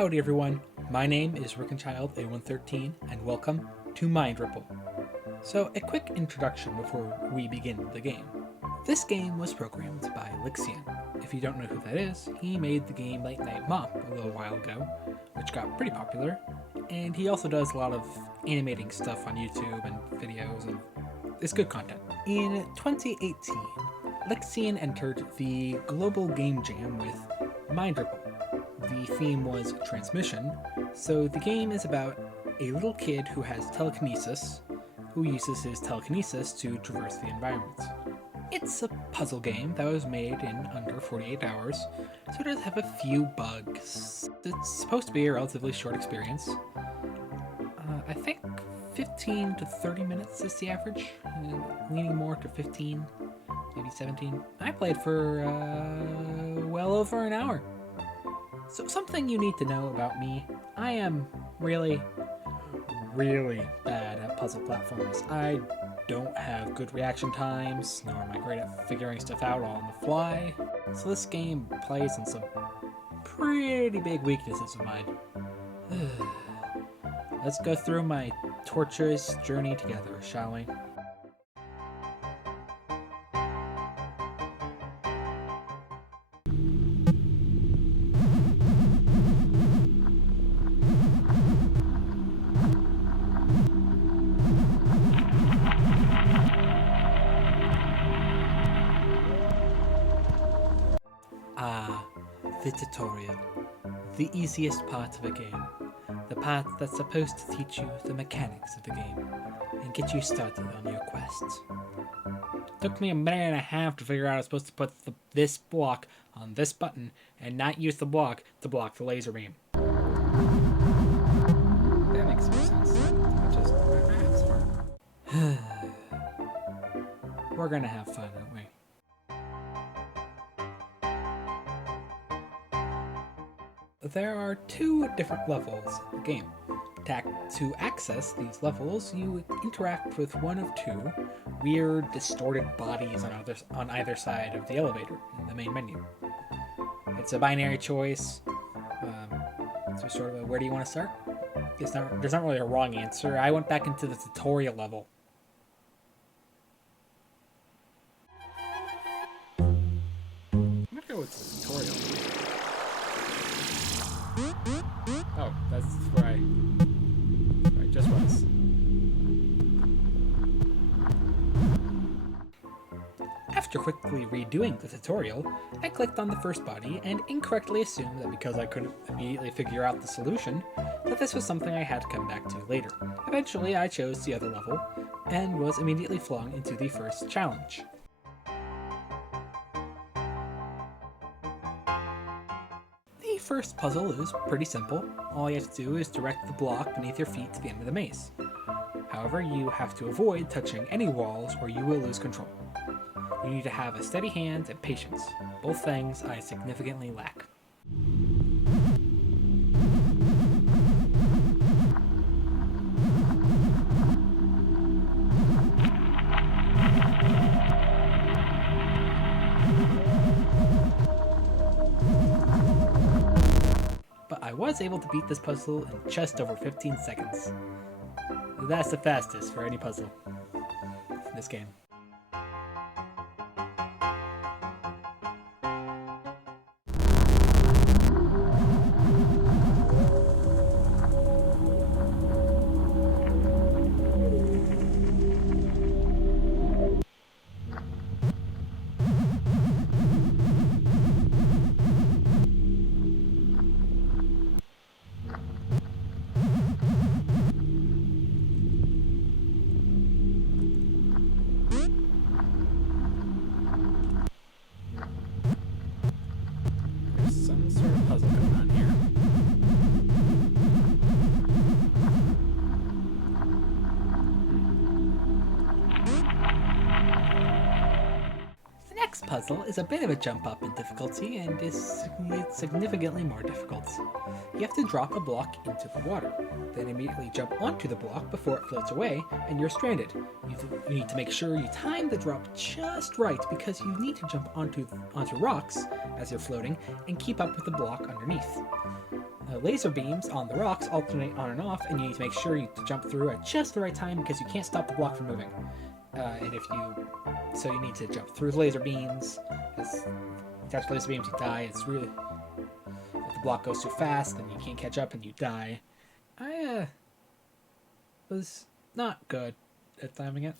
Howdy everyone, my name is RickandChild8113 and welcome to Mind Ripple. So a quick introduction before we begin the game. This game was programmed by Lixian. If you don't know who that is, he made the game Late Night Mop a little while ago, which got pretty popular, and he also does a lot of animating stuff on YouTube and videos, and it's good content. In 2018, Lixian entered the Global Game Jam with Mind Ripple. The theme was transmission, so the game is about a little kid who has telekinesis, who uses his telekinesis to traverse the environment. It's a puzzle game that was made in under 48 hours, so it does have a few bugs. It's supposed to be a relatively short experience. I think 15 to 30 minutes is the average, leaning more to 15, maybe 17. I played for well over an hour. So something you need to know about me, I am really bad at puzzle platformers. I don't have good reaction times, nor am I great at figuring stuff out on the fly. So this game plays on some pretty big weaknesses of mine. Let's go through my torturous journey together, shall we? The tutorial. The easiest part of a game. The part that's supposed to teach you the mechanics of the game and get you started on your quest. Took me a minute and a half to figure out I was supposed to put this block on this button and not use the block to block the laser beam. That makes more sense. Just smart. We're gonna have fun, aren't we? There are two different levels in the game. To access these levels, you interact with one of two weird, distorted bodies on either side of the elevator in the main menu. It's a binary choice. So sort of where do you want to start? There's not really a wrong answer. I went back into the tutorial level. I'm gonna go with the tutorial. Oh, that's where I just was. After quickly redoing the tutorial, I clicked on the first body and incorrectly assumed that because I couldn't immediately figure out the solution, that this was something I had to come back to later. Eventually, I chose the other level and was immediately flung into the first challenge. The first puzzle is pretty simple. All you have to do is direct the block beneath your feet to the end of the maze. However, you have to avoid touching any walls or you will lose control. You need to have a steady hand and patience, both things I significantly lack. I was able to beat this puzzle in just over 15 seconds. That's the fastest for any puzzle in this game. Some sort of puzzle going on here. The next puzzle is a bit of a jump up in difficulty and is significantly more difficult. You have to drop a block into the water, then immediately jump onto the block before it floats away and you're stranded. You need to make sure you time the drop just right because you need to jump onto rocks as you're floating and keep up with the block underneath. laser beams on the rocks alternate on and off, and you need to make sure you jump through at just the right time because you can't stop the block from moving. So you need to jump through the laser beams. If you touch laser beams, you die. It's really, if the block goes too fast, then you can't catch up and you die. I was not good at timing it.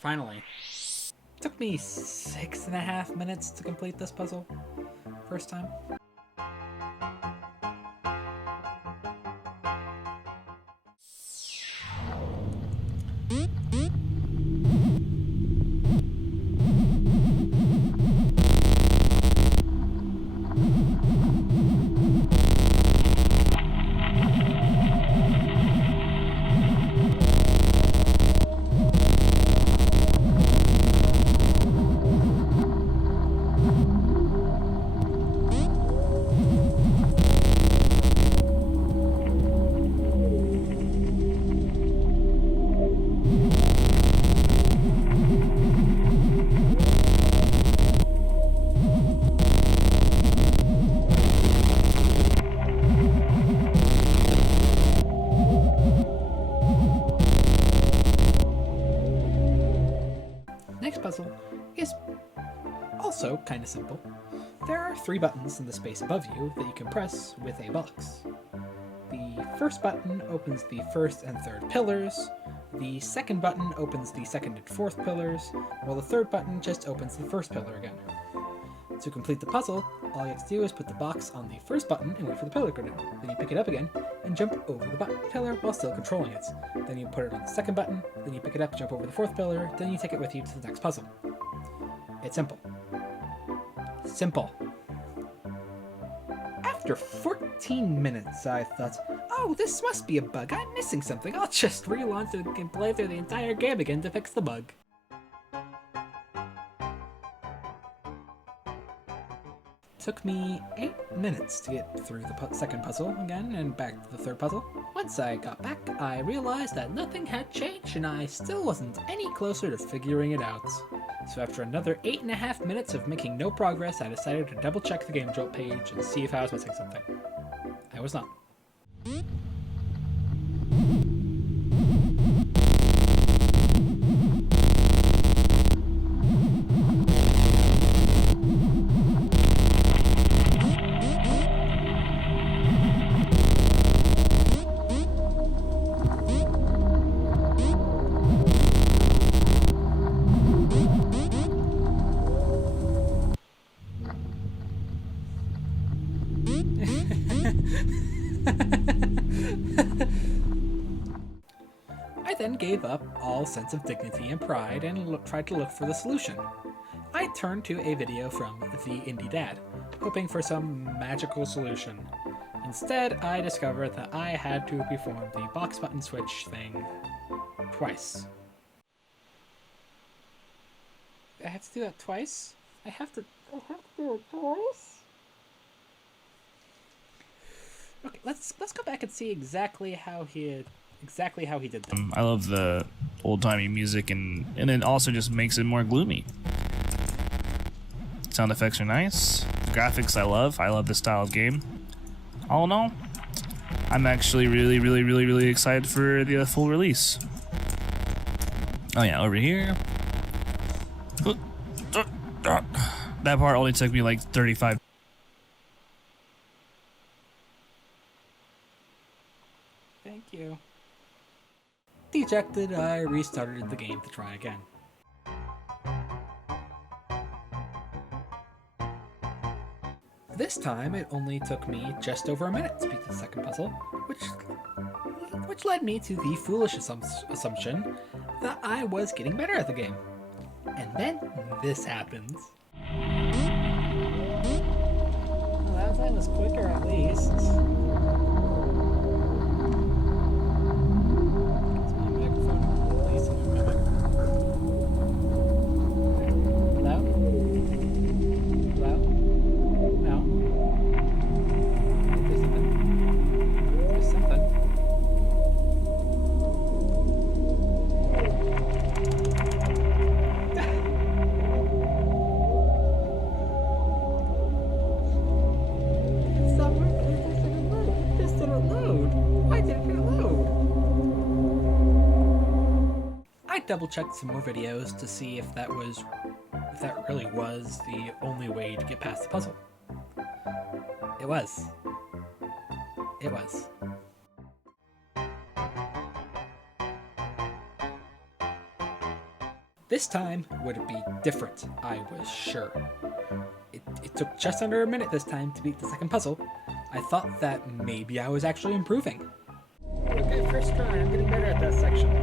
Finally. It took me 6.5 minutes to complete this puzzle. First time. Next puzzle is also kind of simple. There are 3 buttons in the space above you that you can press with a box. The first button opens the first and third pillars, the second button opens the second and fourth pillars, while the third button just opens the first pillar again. To complete the puzzle, all you have to do is put the box on the first button and wait for the pillar to go down. Then you pick it up again and jump over the pillar while still controlling it. Then you put it on the second button, then you pick it up, jump over the fourth pillar, then you take it with you to the next puzzle. It's simple. Simple. After 14 minutes, I thought, oh, this must be a bug. I'm missing something. I'll just relaunch it and play through the entire game again to fix the bug. Took me 8 minutes to get through the second puzzle again and back to the third puzzle. Once I got back, I realized that nothing had changed and I still wasn't any closer to figuring it out. So after another 8.5 minutes of making no progress, I decided to double check the Game Jolt page and see if I was missing something. I was not. I then gave up all sense of dignity and pride and tried to look for the solution. I turned to a video from the Indie Dad, hoping for some magical solution. Instead, I discovered that I had to perform the box button switch thing twice. I have to do that twice? I have to do it twice? Okay, let's go back and see exactly how he did that. I love the old timey music, and it also just makes it more gloomy. Sound effects are nice. Graphics I love this style of game. All in all, I'm actually really excited for the full release. Oh yeah, over here. That part only took me like 35. Thank you. Dejected, I restarted the game to try again. This time, it only took me just over a minute to beat the second puzzle, which which led me to the foolish assumption that I was getting better at the game. And then this happens. Well, that time was quicker at least. Is my microphone releasing a mimic? Hello? Hello? No? There's something. There's something. Double-checked some more videos to see if that really was the only way to get past the puzzle. It was. It was. This time would be different, I was sure. It took just under a minute this time to beat the second puzzle. I thought that maybe I was actually improving. Okay, first try, I'm getting better at that section.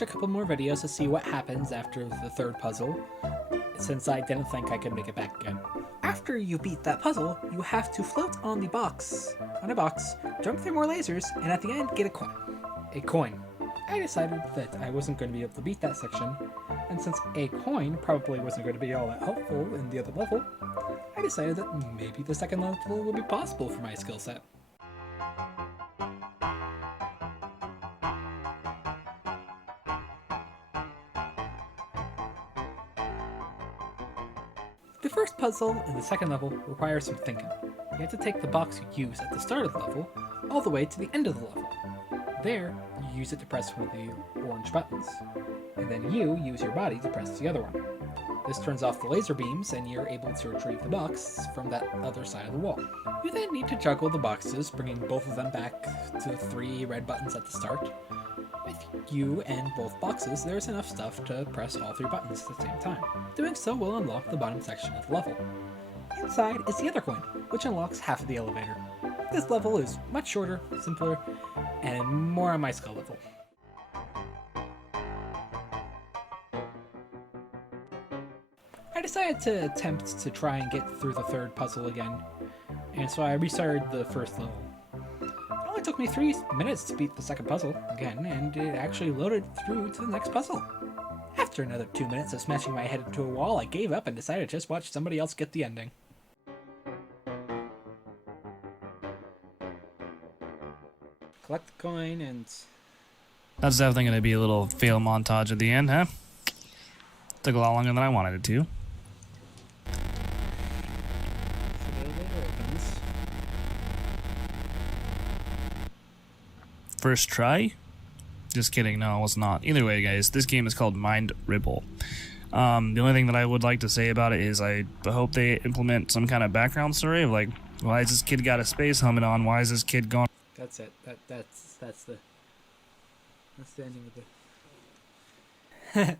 A couple more videos to see what happens after the third puzzle, since I didn't think I could make it back again. After you beat that puzzle, you have to float on a box, jump through more lasers, and at the end get a coin. I decided that I wasn't going to be able to beat that section, and since a coin probably wasn't going to be all that helpful in the other level, I decided that maybe the second level would be possible for my skill set. The first puzzle in the second level requires some thinking. You have to take the box you use at the start of the level all the way to the end of the level. There, you use it to press one of the orange buttons, and then you use your body to press the other one. This turns off the laser beams and you're able to retrieve the box from that other side of the wall. You then need to juggle the boxes, bringing both of them back to the 3 red buttons at the start. With you and both boxes, there's enough stuff to press all 3 buttons at the same time. Doing so will unlock the bottom section of the level. Inside is the other coin, which unlocks half of the elevator. This level is much shorter, simpler, and more on my skill level. I decided to attempt to try and get through the third puzzle again, and so I restarted the first level. It only took me 3 minutes to beat the second puzzle again, and it actually loaded through to the next puzzle. After another 2 minutes of smashing my head into a wall, I gave up and decided to just watch somebody else get the ending. Collect the coin and... That's definitely going to be a little fail montage at the end, huh? Took a lot longer than I wanted it to. First try? Just kidding, no, it was not. Either way, guys, this game is called Mind Ripple. The only thing that I would like to say about it is I hope they implement some kind of background story of like, why has this kid got a space helmet on? Why is this kid gone? That's it. That's the ending of the...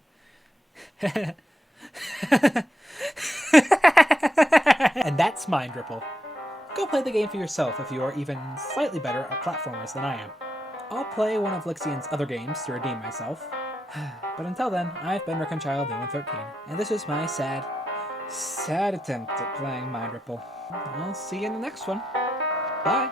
And that's Mind Ripple. Go play the game for yourself if you are even slightly better at platformers than I am. I'll play one of Lixion's other games to redeem myself. But until then, I've been Reconciled A113, and this is my sad attempt at playing Mind Ripple. I'll see you in the next one. Bye!